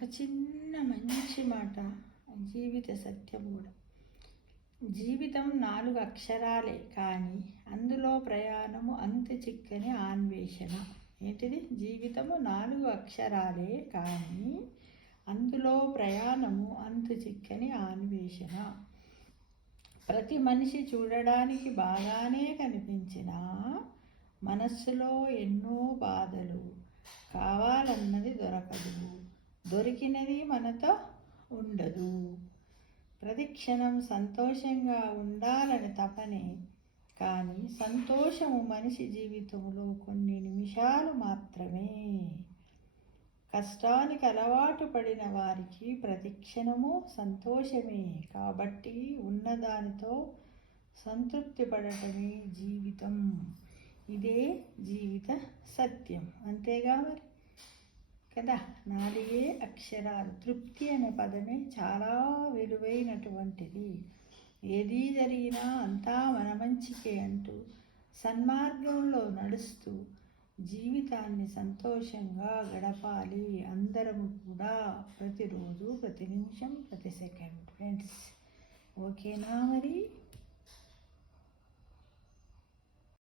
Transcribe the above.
ఒక చిన్న మంచి మాట, జీవిత సత్యం కూడా. జీవితం 4 అక్షరాలే కానీ అందులో ప్రయాణము అంతు చిక్కని అన్వేషణ. ఏంటిది? జీవితము 4 అక్షరాలే కానీ అందులో ప్రయాణము అంతు చిక్కని అన్వేషణ. ప్రతి మనిషి చూడడానికి బాగానే కనిపించినా మనస్సులో ఎన్నో బాధలు. కావాలన్నది దొరకదు, దొరికినది మనతో ఉండదు. ప్రతిక్షణం సంతోషంగా ఉండాలని తపనే, కానీ సంతోషము మనిషి జీవితంలో కొన్ని నిమిషాలు మాత్రమే. కష్టానికి అలవాటు పడిన వారికి ప్రతిక్షణము సంతోషమే. కాబట్టి ఉన్నదానితో సంతృప్తి పడటమే జీవితం. ఇదే జీవిత సత్యం. అంతేగా మరి కదా. 4 అక్షరాలు. తృప్తి అనే పదమే చాలా విలువైనటువంటిది. ఏది జరిగినా అంతా మన మంచికే అంటూ సన్మార్గంలో నడుస్తూ జీవితాన్ని సంతోషంగా గడపాలి అందరము కూడా, ప్రతిరోజు, ప్రతి నిమిషం, ప్రతి సెకండ్. ఫ్రెండ్స్, ఓకేనా మరి?